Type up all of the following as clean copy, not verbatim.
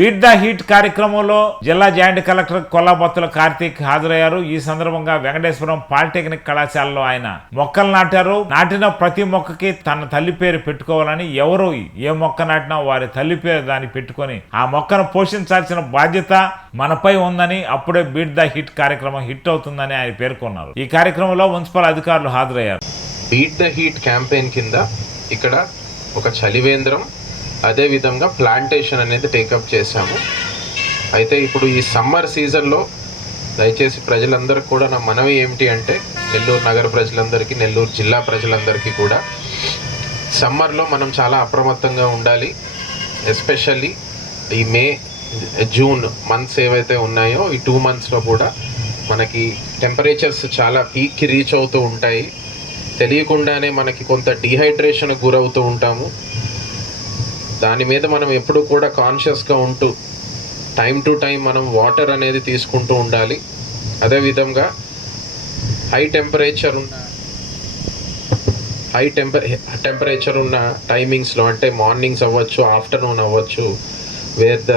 Beat the heat కార్యక్రమంలో జిల్లా joint collector Kollabothula Karthik హాజరయ్యారు. ఈ సందర్భంగా వెంకటేశ్వరం పాలిటెక్నిక్ కళాశాలలో ఆయన మొక్కలు నాటారు. నాటిన ప్రతి మొక్కకి తన తల్లి పేరు పెట్టుకోవాలని, ఎవరు ఏ మొక్క నాటినా వారి తల్లి పేరు దాన్ని పెట్టుకొని ఆ మొక్కను పోషించాల్సిన బాధ్యత మనపై ఉందని, అప్పుడే బీట్ ద హిట్ కార్యక్రమం హిట్ అవుతుందని ఆయన పేర్కొన్నారు. ఈ కార్యక్రమంలో మున్సిపల్ అధికారులు హాజరయ్యారు. బీట్ ద హీట్ క్యాంపెయిన్ కింద ఇక్కడ ఒక చలివేంద్రం, అదేవిధంగా ప్లాంటేషన్ అనేది టేకప్ చేశాము. అయితే ఇప్పుడు ఈ సమ్మర్ సీజన్లో దయచేసి ప్రజలందరికీ కూడా నా మనవి ఏమిటి అంటే, నెల్లూరు నగర ప్రజలందరికీ, నెల్లూరు జిల్లా ప్రజలందరికీ కూడా సమ్మర్లో మనం చాలా అప్రమత్తంగా ఉండాలి. ఎస్పెషల్లీ ఈ మే జూన్ మంత్స్ ఏవైతే ఉన్నాయో ఈ 2 monthsలో కూడా మనకి టెంపరేచర్స్ చాలా పీక్కి రీచ్ అవుతూ ఉంటాయి. తెలియకుండానే మనకి కొంత డీహైడ్రేషన్ గురవుతూ ఉంటాము. దాని మీద మనం ఎప్పుడు కూడా కాన్షియస్గా ఉంటూ టైం టు టైం మనం వాటర్ అనేది తీసుకుంటూ ఉండాలి. అదేవిధంగా హై టెంపరేచర్ ఉన్న టైమింగ్స్లో, అంటే మార్నింగ్స్ అవ్వచ్చు, ఆఫ్టర్నూన్ అవ్వచ్చు, wear the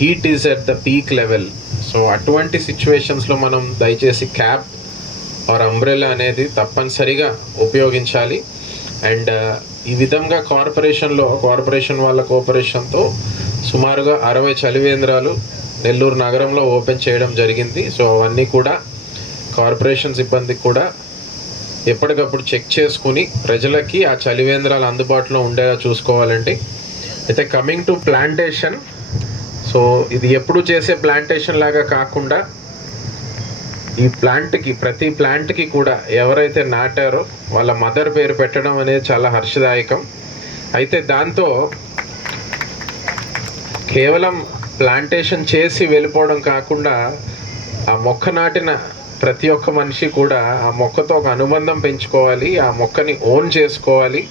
heat is at the peak level. So అటువంటి సిచ్యువేషన్స్లో మనం దయచేసి క్యాప్ ఆర్ అంబ్రెల్లా అనేది తప్పనిసరిగా ఉపయోగించాలి. అండ్ ఈ విధంగా కార్పొరేషన్ వాళ్ళ కోఆపరేషన్తో సుమారుగా 60 చలివేంద్రాలు నెల్లూరు నగరంలో ఓపెన్ చేయడం జరిగింది. సో అవన్నీ కూడా కార్పొరేషన్ సిబ్బందికి కూడా ఎప్పటికప్పుడు చెక్ చేసుకుని ప్రజలకి ఆ చలివేంద్రాలు అందుబాటులో ఉండేలా చూసుకోవాలండి. అయితే కమింగ్ టు ప్లాంటేషన్, సో ఇది ఎప్పుడు చేసే ప్లాంటేషన్ లాగా కాకుండా ఈ ప్రతి ప్లాంట్కి కూడా ఎవరైతే నాటారో వాళ్ళ మదర్ పేరు పెట్టడం అనేది చాలా హర్షదాయకం. అయితే దాంతో కేవలం ప్లాంటేషన్ చేసి వెళ్ళిపోవడం కాకుండా ఆ మొక్క నాటిన ప్రతి ఒక్క మనిషి కూడా ఆ మొక్కతో ఒక అనుబంధం పెంచుకోవాలి, ఆ మొక్కని ఓన్ చేసుకోవాలి,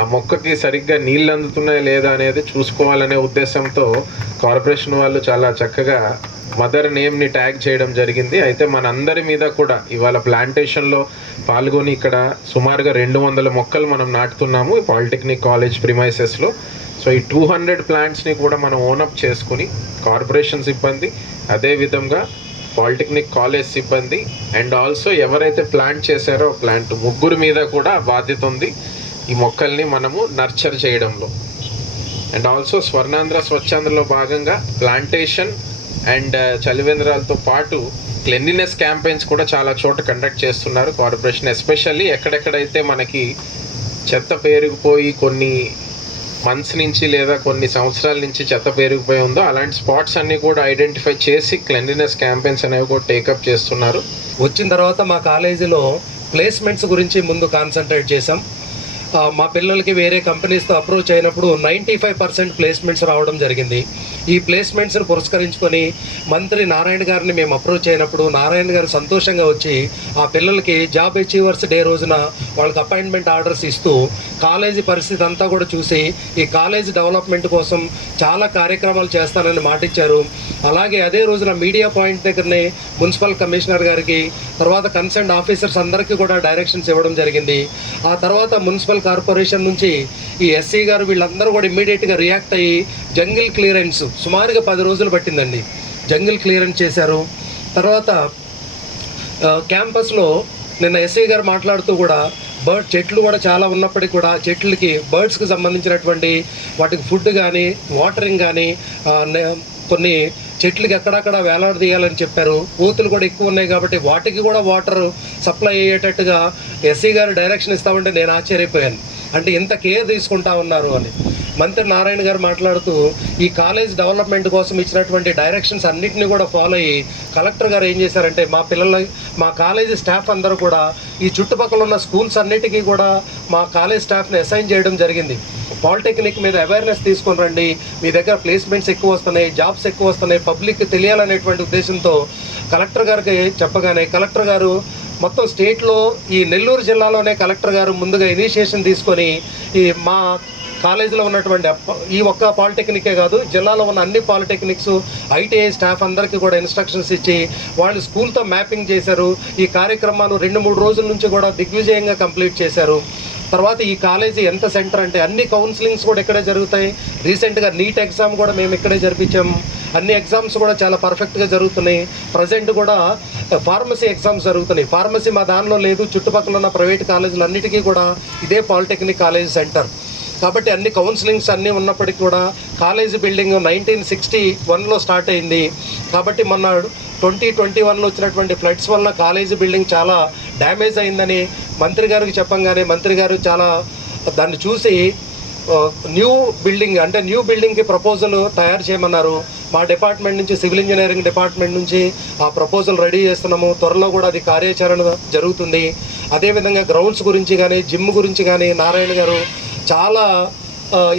ఆ మొక్కకి సరిగ్గా నీళ్ళు అందుతున్నాయా లేదా అనేది చూసుకోవాలనే ఉద్దేశంతో కార్పొరేషన్ వాళ్ళు చాలా చక్కగా మదర్ నేమ్ని ట్యాగ్ చేయడం జరిగింది. అయితే మనందరి మీద కూడా ఇవాళ ప్లాంటేషన్లో పాల్గొని ఇక్కడ సుమారుగా 200 మొక్కలు మనం నాటుతున్నాము ఈ పాలిటెక్నిక్ కాలేజ్ ప్రిమైసెస్లో. సో ఈ 200 ప్లాంట్స్ని కూడా మనం ఓనప్ చేసుకుని కార్పొరేషన్ సిబ్బంది, అదేవిధంగా పాలిటెక్నిక్ కాలేజ్ సిబ్బంది అండ్ ఆల్సో ఎవరైతే ప్లాంట్ చేశారో ప్లాంట్ ముగ్గురు మీద కూడా బాధ్యత ఉంది ఈ మొక్కల్ని మనము నర్చర్ చేయడంలో. అండ్ ఆల్సో స్వర్ణాంధ్ర స్వచ్ఛాంధ్రలో భాగంగా ప్లాంటేషన్ అండ్ చలివేంద్రాలతో పాటు క్లెన్లీనెస్ క్యాంపెయిన్స్ కూడా చాలా చోట కండక్ట్ చేస్తున్నారు కార్పొరేషన్. ఎస్పెషల్లీ ఎక్కడెక్కడైతే మనకి చెత్త పేరుకుపోయి కొన్ని మంత్స్ నుంచి లేదా కొన్ని సంవత్సరాల నుంచి చెత్త పేరుకుపోయి ఉందో అలాంటి స్పాట్స్ అన్నీ కూడా ఐడెంటిఫై చేసి క్లెన్లీనెస్ క్యాంపెయిన్స్ అనేవి కూడా టేకప్ చేస్తున్నారు. వచ్చిన తర్వాత మా కాలేజీలో ప్లేస్మెంట్స్ గురించి ముందు కాన్సన్ట్రేట్ చేసాం. మా పిల్లలకి వేరే కంపెనీస్తో అప్రోచ్ అయినప్పుడు 95% ప్లేస్మెంట్స్ రావడం జరిగింది. ఈ ప్లేస్మెంట్స్ని పురస్కరించుకొని మంత్రి నారాయణ గారిని మేము అప్రోచ్ అయినప్పుడు నారాయణ గారు సంతోషంగా వచ్చి ఆ పిల్లలకి జాబ్ అచీవర్స్ డే రోజున వాళ్ళకి అపాయింట్మెంట్ ఆర్డర్స్ ఇస్తూ కాలేజీ పరిస్థితి అంతా కూడా చూసి ఈ కాలేజీ డెవలప్మెంట్ కోసం చాలా కార్యక్రమాలు చేస్తానని మాటిచ్చారు. అలాగే అదే రోజున మీడియా పాయింట్ దగ్గరనే మున్సిపల్ కమిషనర్ గారికి, తర్వాత కన్సర్న్ ఆఫీసర్స్ అందరికీ కూడా డైరెక్షన్స్ ఇవ్వడం జరిగింది. ఆ తర్వాత మున్సిపల్ కార్పొరేషన్ నుంచి ఈ ఎస్సీ గారు వీళ్ళందరూ కూడా ఇమ్మీడియట్గా రియాక్ట్ అయ్యి జంగిల్ క్లియరెన్స్ సుమారుగా 10 రోజులు పట్టిందండి. జంగిల్ క్లియరెన్స్ చేశారు. తర్వాత క్యాంపస్లో నిన్న ఎస్ఐ గారు మాట్లాడుతూ కూడా చెట్లు కూడా చాలా ఉన్నప్పటికీ కూడా చెట్లకి బర్డ్స్కి సంబంధించినటువంటి వాటికి ఫుడ్ కానీ వాటరింగ్ కానీ కొన్ని చెట్లకి ఎక్కడక్కడ వేలాడదీయాలని చెప్పారు. కోతులు కూడా ఎక్కువ ఉన్నాయి కాబట్టి వాటికి కూడా వాటర్ సప్లై అయ్యేటట్టుగా ఎస్సీ గారు డైరెక్షన్ ఇస్తామంటే నేను ఆశ్చర్యపోయాను. అంటే ఇంత కేర్ తీసుకుంటా ఉన్నారు అని. మంత్రి నారాయణ గారు మాట్లాడుతూ ఈ కాలేజ్ డెవలప్మెంట్ కోసం ఇచ్చినటువంటి డైరెక్షన్స్ అన్నింటినీ కూడా ఫాలో అయ్యి కలెక్టర్ గారు ఏం చేశారంటే మా కాలేజీ స్టాఫ్ అందరూ కూడా ఈ చుట్టుపక్కల ఉన్న స్కూల్స్ అన్నిటికీ కూడా మా కాలేజ్ స్టాఫ్ని అసైన్ చేయడం జరిగింది. పాలిటెక్నిక్ మీద అవేర్నెస్ తీసుకొని రండి, మీ దగ్గర ప్లేస్మెంట్స్ ఎక్కువ వస్తున్నాయి, జాబ్స్ ఎక్కువ వస్తున్నాయి, పబ్లిక్ తెలియాలనేటువంటి ఉద్దేశంతో కలెక్టర్ గారికి చెప్పగానే కలెక్టర్ గారు మొత్తం స్టేట్లో ఈ నెల్లూరు జిల్లాలోనే కలెక్టర్ గారు ముందుగా ఇనిషియేషన్ తీసుకొని ఈ మా కాలేజీలో ఉన్నటువంటి ఈ ఒక్క పాలిటెక్నికే కాదు జిల్లాలో ఉన్న అన్ని పాలిటెక్నిక్స్ ఐటీఐ స్టాఫ్ అందరికీ కూడా ఇన్స్ట్రక్షన్స్ ఇచ్చి వాళ్ళు స్కూల్తో మ్యాపింగ్ చేశారు. ఈ కార్యక్రమాలు 2-3 రోజుల నుంచి కూడా దిగ్విజయంగా కంప్లీట్ చేశారు. తర్వాత ఈ కాలేజీ ఎంత సెంటర్ అంటే అన్ని కౌన్సిలింగ్స్ కూడా ఇక్కడే జరుగుతాయి. రీసెంట్గా నీట్ ఎగ్జామ్ కూడా మేము ఇక్కడే జరిపించాము. అన్ని ఎగ్జామ్స్ కూడా చాలా పర్ఫెక్ట్గా జరుగుతున్నాయి. ప్రజెంట్ కూడా ఫార్మసీ ఎగ్జామ్స్ జరుగుతున్నాయి. ఫార్మసీ మా దానిలో లేదు, చుట్టుపక్కల ఉన్న ప్రైవేట్ కాలేజీలు అన్నిటికీ కూడా ఇదే పాలిటెక్నిక్ కాలేజ్ సెంటర్. కాబట్టి అన్ని కౌన్సిలింగ్స్ అన్నీ ఉన్నప్పటికీ కూడా కాలేజీ బిల్డింగ్ 1961లో స్టార్ట్ అయింది. కాబట్టి మొన్న 2021లో వచ్చినటువంటి ఫ్లడ్స్ వల్ల కాలేజీ బిల్డింగ్ చాలా డ్యామేజ్ అయిందని మంత్రి గారికి చెప్పంగానే మంత్రి గారు చాలా దాన్ని చూసి న్యూ బిల్డింగ్కి ప్రపోజల్ తయారు చేయమన్నారు. మా డిపార్ట్మెంట్ నుంచి సివిల్ ఇంజనీరింగ్ డిపార్ట్మెంట్ నుంచి ఆ ప్రపోజల్ రెడీ చేస్తున్నాము. త్వరలో కూడా అది కార్యాచరణ జరుగుతుంది. అదేవిధంగా గ్రౌండ్స్ గురించి కానీ జిమ్ గురించి కానీ నారాయణ గారు చాలా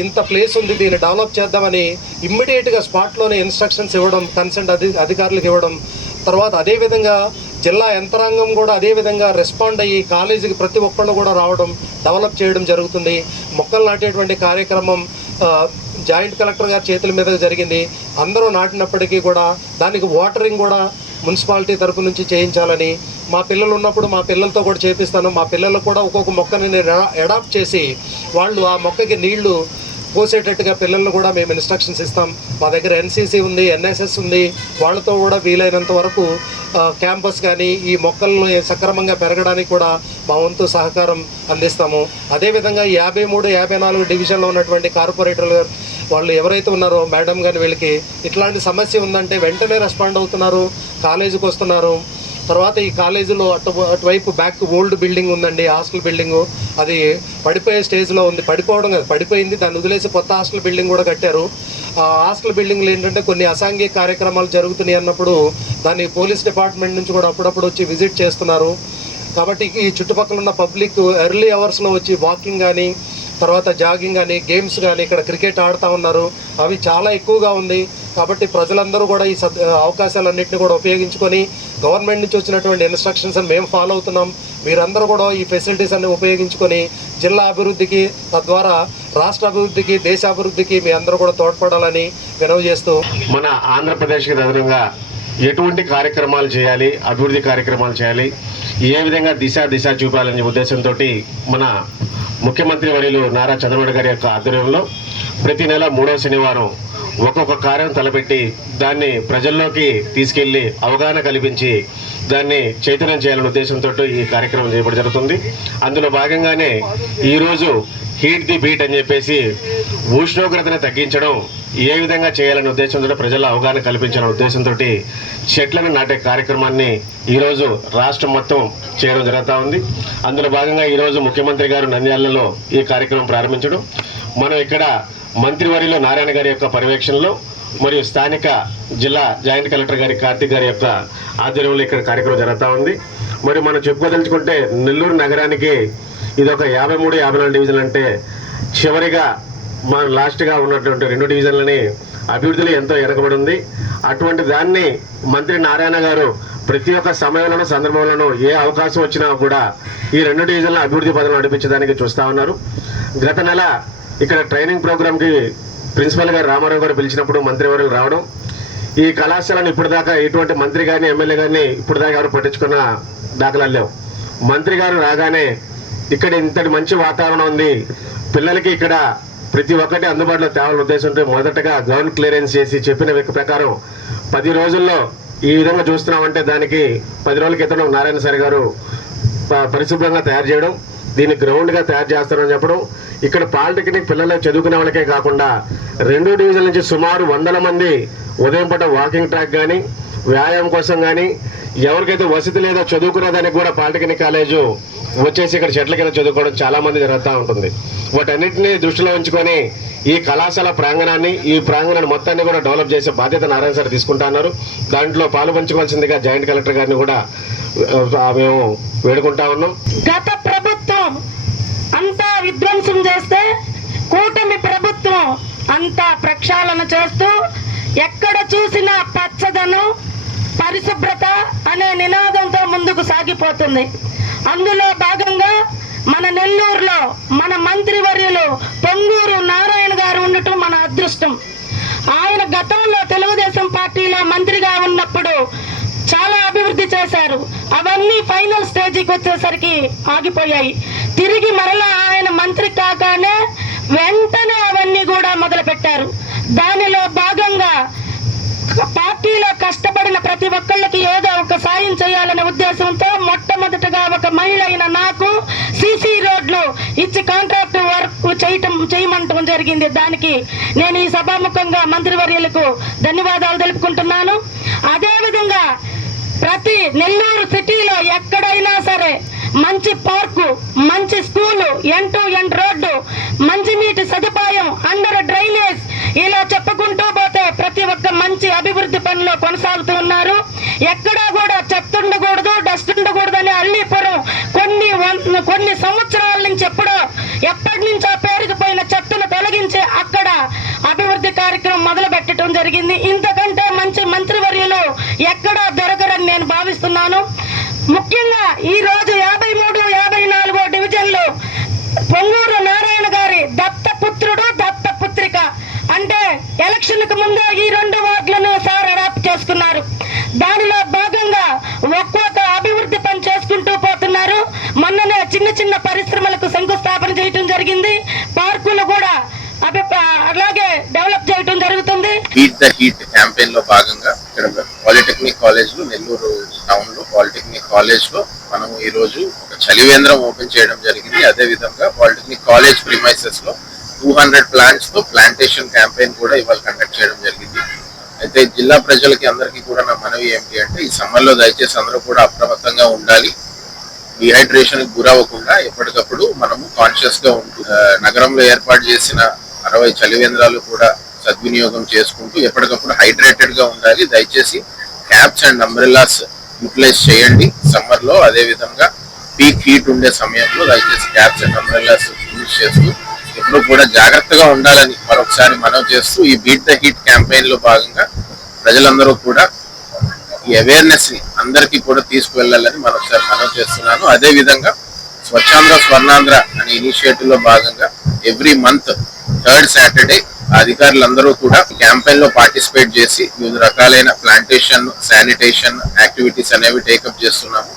ఇంత ప్లేస్ ఉంది, దీన్ని డెవలప్ చేద్దామని ఇమ్మీడియట్గా స్పాట్లోనే ఇన్స్ట్రక్షన్స్ ఇవ్వడం, కన్సర్న్ అధికారులకు ఇవ్వడం. తర్వాత అదేవిధంగా జిల్లా యంత్రాంగం కూడా అదేవిధంగా రెస్పాండ్ అయ్యి కాలేజీకి ప్రతి ఒక్కళ్ళు కూడా రావడం, డెవలప్ చేయడం జరుగుతుంది. మొక్కలు నాటేటువంటి కార్యక్రమం జాయింట్ కలెక్టర్ గారి చేతుల మీద జరిగింది. అందరూ నాటినప్పటికీ కూడా దానికి వాటరింగ్ కూడా మున్సిపాలిటీ తరపు నుంచి చేయించాలని, మా పిల్లలు ఉన్నప్పుడు మా పిల్లలతో కూడా చేపిస్తాను. మా పిల్లలకు కూడా ఒక్కొక్క మొక్కని నేను అడాప్ట్ చేసి వాళ్ళు ఆ మొక్కకి నీళ్లు పోసేటట్టుగా పిల్లలను కూడా మేము ఇన్స్ట్రక్షన్స్ ఇస్తాం. మా దగ్గర ఎన్సీసీ ఉంది, ఎన్ఎస్ఎస్ ఉంది. వాళ్ళతో కూడా వీలైనంత వరకు క్యాంపస్ కానీ ఈ మొక్కలను సక్రమంగా పెరగడానికి కూడా మా వంతు సహకారం అందిస్తాము. అదేవిధంగా 53, 54 డివిజన్లో ఉన్నటువంటి కార్పొరేటర్లు వాళ్ళు ఎవరైతే ఉన్నారో మేడం కానీ వీళ్ళకి ఇట్లాంటి సమస్య ఉందంటే వెంటనే రెస్పాండ్ అవుతున్నారు, కాలేజీకి వస్తున్నారు. తర్వాత ఈ కాలేజీలో అటువైపు బ్యాక్ ఓల్డ్ బిల్డింగ్ ఉందండి, హాస్టల్ బిల్డింగు. అది పడిపోయే స్టేజ్లో ఉంది. పడిపోవడం కాదు, పడిపోయింది. దాన్ని వదిలేసి కొత్త హాస్టల్ బిల్డింగ్ కూడా కట్టారు. ఆ హాస్టల్ బిల్డింగ్లు ఏంటంటే కొన్ని అసాంఘిక కార్యక్రమాలు జరుగుతున్నాయి అన్నప్పుడు దాన్ని పోలీస్ డిపార్ట్మెంట్ నుంచి కూడా అప్పుడప్పుడు వచ్చి విజిట్ చేస్తున్నారు. కాబట్టి ఈ చుట్టుపక్కల ఉన్న పబ్లిక్ ఎర్లీ అవర్స్లో వచ్చి వాకింగ్ కానీ, తర్వాత జాగింగ్ కానీ, గేమ్స్ కానీ, ఇక్కడ క్రికెట్ ఆడుతూ ఉన్నారు. అవి చాలా ఎక్కువగా ఉంది. కాబట్టి ప్రజలందరూ కూడా ఈ అవకాశాలన్నింటినీ కూడా ఉపయోగించుకొని గవర్నమెంట్ నుంచి వచ్చినటువంటి ఇన్స్ట్రక్షన్స్ మేము ఫాలో అవుతున్నాం. మీరందరూ కూడా ఈ ఫెసిలిటీస్ అన్ని ఉపయోగించుకొని జిల్లా అభివృద్ధికి, తద్వారా రాష్ట్ర అభివృద్ధికి, దేశ అభివృద్ధికి మీ అందరూ కూడా తోడ్పడాలని వినవి చేస్తూ, మన ఆంధ్రప్రదేశ్కి తదనంగా ఎటువంటి కార్యక్రమాలు చేయాలి, అభివృద్ధి కార్యక్రమాలు చేయాలి, ఏ విధంగా దిశ చూపాలనే ఉద్దేశంతో మన ముఖ్యమంత్రి వర్యులు నారా చంద్రబాబు గారి యొక్క ఆధ్వర్యంలో ప్రతి నెల 3వ శనివారం ఒక్కొక్క కార్యం తలపెట్టి దాన్ని ప్రజల్లోకి తీసుకెళ్లి అవగాహన కల్పించి దాన్ని చైతన్యం చేయాలనే ఉద్దేశంతో ఈ కార్యక్రమం చేయబడి జరుగుతుంది. అందులో భాగంగానే ఈరోజు హీట్ ది బీట్ అని చెప్పేసి ఉష్ణోగ్రతను తగ్గించడం ఏ విధంగా చేయాలనే ఉద్దేశంతో ప్రజల్లో అవగాహన కల్పించాలనే ఉద్దేశంతో చెట్లను నాటే కార్యక్రమాన్ని ఈరోజు రాష్ట్రం మొత్తం చేయడం జరుగుతూ ఉంది. అందులో భాగంగా ఈరోజు ముఖ్యమంత్రి గారు నంద్యాలలో ఈ కార్యక్రమం ప్రారంభించడం, మనం ఇక్కడ మంత్రివర్యులు నారాయణ గారి యొక్క పర్యవేక్షణలో మరియు స్థానిక జిల్లా జాయింట్ కలెక్టర్ గారి కార్తిక్ గారి యొక్క ఆధ్వర్యంలో ఇక్కడ కార్యక్రమం జరుగుతూ ఉంది. మరి మనం చెప్పుకోదలుచుకుంటే నెల్లూరు నగరానికి ఇది ఒక 53, 54 డివిజన్లు అంటే చివరిగా మన లాస్ట్గా ఉన్నటువంటి 2 డివిజన్లని అభివృద్ధిలో ఎంతో వెనకబడి ఉంది. అటువంటి దాన్ని మంత్రి నారాయణ గారు ప్రతి ఒక్క సమయంలోనూ సందర్భంలోనూ ఏ అవకాశం వచ్చినా కూడా ఈ 2 డివిజన్ల అభివృద్ధి పనులు నడిపించడానికి చూస్తూ ఉన్నారు. గత నెల ఇక్కడ ట్రైనింగ్ ప్రోగ్రామ్కి ప్రిన్సిపల్ గారు రామారావు గారు పిలిచినప్పుడు మంత్రివర్యులు రావడం, ఈ కళాశాలను ఇప్పటిదాకా ఎటువంటి మంత్రి కానీ ఎమ్మెల్యే కానీ ఇప్పటిదాకా ఎవరు పట్టించుకున్న దాఖలాలు లేవు. మంత్రి గారు రాగానే ఇక్కడ ఇంతటి మంచి వాతావరణం ఉంది, పిల్లలకి ఇక్కడ ప్రతి ఒక్కటి అందుబాటులో తేవాలని ఉద్దేశంతో మొదటగా గ్రౌండ్ క్లియరెన్స్ చేసి చెప్పిన ప్రకారం 10 రోజుల్లో ఈ విధంగా చూస్తున్నామంటే దానికి 10 రోజుల క్రితం నారాయణ సార్ గారు పరిశుభ్రంగా తయారు చేయడం, దీన్ని గ్రౌండ్గా తయారు చేస్తారని చెప్పడం, ఇక్కడ పాలిటెక్నిక్ పిల్లలు చదువుకునే వాళ్ళకే కాకుండా 2 డివిజన్ల నుంచి సుమారు 100 మంది ఉదయం పూట వాకింగ్ ట్రాక్ కానీ, వ్యాయామం కోసం కానీ, ఎవరికైతే వసతి లేదో చదువుకునేదానికి కూడా పాలిటెక్నిక్ కాలేజు వచ్చేసి ఇక్కడ చెట్ల కింద చదువుకోవడం చాలా మంది జరుగుతూ ఉంటుంది. వాటన్నిటిని దృష్టిలో ఉంచుకొని ఈ కళాశాల ప్రాంగణాన్ని, ఈ ప్రాంగణాన్ని మొత్తాన్ని కూడా డెవలప్ చేసే బాధ్యత నారాయణ సార్ తీసుకుంటున్నారు. దాంట్లో పాలు పంచుకోవాల్సిందిగా జాయింట్ కలెక్టర్ గారిని కూడా మేము వేడుకుంటా ఉన్నాం. గత ప్రభుత్వం అంతా విధ్వంసం చేస్తే కూటమి ప్రభుత్వం అంతా ప్రక్షాళన చేస్తూ ఎక్కడ చూసినా పచ్చదనం, పరిశుభ్రత అనే నినాదంతో ముందుకు సాగిపోతుంది. అందులో భాగంగా మన నెల్లూరులో మన మంత్రివర్యులు పొంగూరు నారాయణ గారు ఉండటం మన అదృష్టం. ఆయన గతంలో తెలుగుదేశం పార్టీలో మంత్రిగా ఉన్నప్పుడు చాలా అభివృద్ధి చేశారు. అవన్నీ ఫైనల్ స్టేజికి వచ్చేసరికి ఆగిపోయాయి. తిరిగి మరలా ఆయన మంత్రి కాగానే వెంటనే అవన్నీ కూడా మొదలు పెట్టారు. దానిలో భాగంగా ఉద్దేశంతో మొట్టమొదటగా ఒక మహిళ అయిన నాకు సిసి రోడ్లు ఇచ్చి కాంట్రాక్ట్ వర్క్ చేయమంటం జరిగింది. దానికి నేను ఈ సభాముఖంగా మంత్రివర్యులకు ధన్యవాదాలు తెలుపుకుంటున్నాను. అదేవిధంగా ప్రతి నెల్లూరు సిటీలో ఎక్కడైనా సరే మంచి పార్కు, మంచి స్కూలు, ఎండ్ రోడ్డు, మంచినీటి సదుపాయం, అండర్ డ్రైనేజ్, ఇలా చెప్పుకుంటూ పోతే ప్రతి ఒక్క మంచి అభివృద్ధి పనిలో కొనసాగుతూ ఉన్నారు. ఎక్కడా కూడా చెత్త ఉండకూడదు, డస్ట్ ఉండకూడదు అని అల్లీపురం కొన్ని సంవత్సరాల నుంచి ఎప్పటి నుంచో పేరుకుపోయిన చెత్తను తొలగించి అక్కడ అభివృద్ధి కార్యక్రమం మొదలు పెట్టడం జరిగింది. ఇంతకంటే మంచి మంత్రివర్యులు ఎక్కడా దొరకరని నేను భావిస్తున్నాను. ముఖ్యంగా ఈ రోజు 53, 54 డివిజన్లు పొంగూరు నారాయణ గారి దత్తపుత్రుడు, దత్తపుత్రిక అంటే ఎలక్షన్ కు ముందే ఈ 2 వార్డులను సార్ అడాప్ట్ చేసుకున్నారు. దానిలో భాగంగా ఒక్కొక్క అభివృద్ధి పని చేసుకుంటూ పోతున్నారు. మొన్ననే చిన్న పరిశ్రమలకు శంకుస్థాపన చేయడం జరిగింది. పార్కులు కూడా అలాగే డెవలప్ చేయడం జరుగుతుంది. హీట్ ద హీట్ క్యాంపెయిన్ లో భాగంగా ఇక్కడ పాలిటెక్నిక్ కాలేజ్ లో, నెల్లూరు టౌన్ లో పాలిటెక్నిక్ కాలేజ్ లో మనం ఈ రోజు ఒక చలివేంద్రం ఓపెన్ చేయడం జరిగింది. అదే విధంగా పాలిటెక్నిక్ కాలేజ్ ప్రిమైసెస్ లో 200 ప్లాంట్స్ తో ప్లాంటేషన్ క్యాంపెయిన్ కూడా ఇవాళ కండక్ట్ చేయడం జరిగింది. అయితే జిల్లా ప్రజలకి అందరికీ కూడా నా మనవి ఏమిటి అంటే, ఈ సమ్మర్ లో దయచేసి అందరూ కూడా అప్రమత్తంగా ఉండాలి. డిహైడ్రేషన్ కి గురవ్వకుండా ఎప్పటికప్పుడు మనము కాన్షియస్ గా ఉంటూ నగరంలో ఏర్పాటు చేసిన 60 చలివేంద్రాలు కూడా సద్వినియోగం చేసుకుంటూ ఎప్పటికప్పుడు హైడ్రేటెడ్ గా ఉండాలి. దయచేసి క్యాప్స్ అండ్ అంబ్రెల్లాస్ యూటిలైజ్ చేయండి సమ్మర్ లో. అదే విధంగా పీక్ హీట్ ఉండే సమయంలో దయచేసి క్యాప్స్ అండ్ అంబ్రెల్లాస్ యూజ్ చేస్తూ ఎప్పుడు కూడా జాగ్రత్తగా ఉండాలని మరొకసారి మనవి చేస్తూ, ఈ బీట్ ద హీట్ క్యాంపెయిన్ లో భాగంగా ప్రజలందరూ కూడా ఈ అవేర్నెస్ ని అందరికీ కూడా తీసుకువెళ్ళాలని మరొకసారి మనవి చేస్తున్నాను. అదే విధంగా స్వచ్ఛాంధ్ర స్వర్ణాంధ్ర అనే ఇనిషియేటివ్ లో భాగంగా ఎవ్రీ మంత్ 3rd సాటర్డే అధికారులందరూ కూడా క్యాంపెయిన్ లో పార్టిసిపేట్ చేసి వివిధ రకాలైన ప్లాంటేషన్, శానిటేషన్ యాక్టివిటీస్ అనేవి టేకప్ చేస్తున్నాము.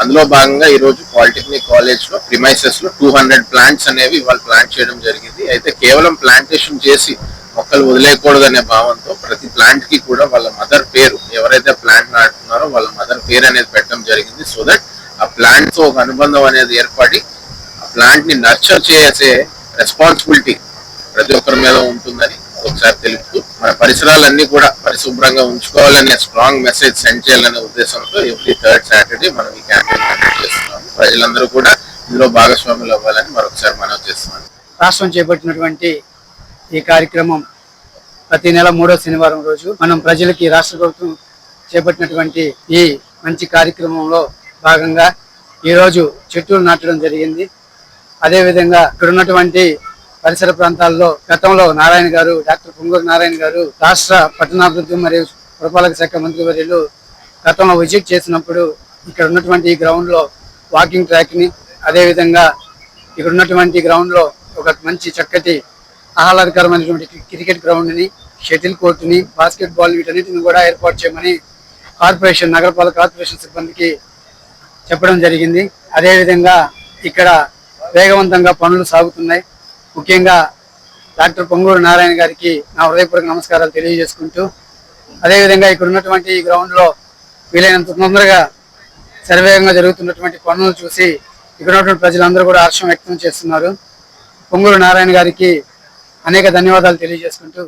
అందులో భాగంగా ఈ రోజు పాలిటెక్నిక్ కాలేజ్ లో ప్రిమైసెస్ లో 200 ప్లాంట్స్ అనేవి ఇవాళ ప్లాంట్ చేయడం జరిగింది. అయితే కేవలం ప్లాంటేషన్ చేసి మొక్కలు వదిలేయకూడదు అనే భావంతో ప్రతి ప్లాంట్ కి కూడా వాళ్ళ మదర్ పేరు, ఎవరైతే ప్లాంట్ నాటుతున్నారో వాళ్ళ మదర్ పేరు అనేది పెట్టడం జరిగింది. సో దట్ ఆ ప్లాంట్ తో ఒక అనుబంధం అనేది ఏర్పడి ఆ ప్లాంట్ ని నర్చర్ చేసే రెస్పాన్సిబిలిటీ ప్రతి ఒక్కరి మీద ఉంటుందని ఒకసారి తెలుపుతూ, మన పరిసరాలన్నీ కూడా పరిశుభ్రంగా ఉంచుకోవాలనే స్ట్రాంగ్ మెసేజ్ సెండ్ చేయాలనే ఉద్దేశంతో ఎవ్రీ 3rd సాటర్డే మనం ఈ క్యాంపెయిన్ కండక్ట్ చేస్తున్నాము. ప్రజలందరూ కూడా ఇందులో భాగస్వాములు అవ్వాలని మరొకసారి మనవి చేస్తున్నాను. రాష్ట్రం చేపట్టినటువంటి ఈ కార్యక్రమం ప్రతి నెల 3వ శనివారం రోజు మనం ప్రజలకి రాష్ట్ర ప్రభుత్వం చేపట్టినటువంటి ఈ మంచి కార్యక్రమంలో భాగంగా ఈరోజు చెట్లు నాటడం జరిగింది. అదేవిధంగా ఇక్కడ ఉన్నటువంటి పరిసర ప్రాంతాల్లో గతంలో నారాయణ గారు, డాక్టర్ పొంగూరు నారాయణ గారు రాష్ట్ర పట్టణాభివృద్ధి మరియు పురపాలక శాఖ మంత్రివర్యులు గతంలో విజిట్ చేసినప్పుడు ఇక్కడ ఉన్నటువంటి ఈ గ్రౌండ్ లో వాకింగ్ ట్రాక్ ని, అదేవిధంగా ఇక్కడ ఉన్నటువంటి గ్రౌండ్ లో ఒక మంచి చక్కటి ఆహ్లాదకరమైనటువంటి క్రికెట్ గ్రౌండ్ ని, షటిల్ కోర్టుని, బాస్కెట్ బాల్ వీటన్నిటిని కూడా ఏర్పాటు చేయమని నగరపాలక కార్పొరేషన్ సిబ్బందికి చెప్పడం జరిగింది. అదేవిధంగా ఇక్కడ వేగవంతంగా పనులు సాగుతున్నాయి. ముఖ్యంగా డాక్టర్ పొంగూరు నారాయణ గారికి నా హృదయపూర్వక నమస్కారాలు తెలియజేసుకుంటూ, అదేవిధంగా ఇక్కడ ఉన్నటువంటి ఈ గ్రౌండ్ లో వీలైనంత తొందరగా శరవేగంగా జరుగుతున్నటువంటి పనులు చూసి ఇక్కడ ఉన్నటువంటి ప్రజలందరూ కూడా హర్షం వ్యక్తం చేస్తున్నారు. పొంగూరు నారాయణ గారికి అనేక ధన్యవాదాలు తెలియజేసుకుంటూ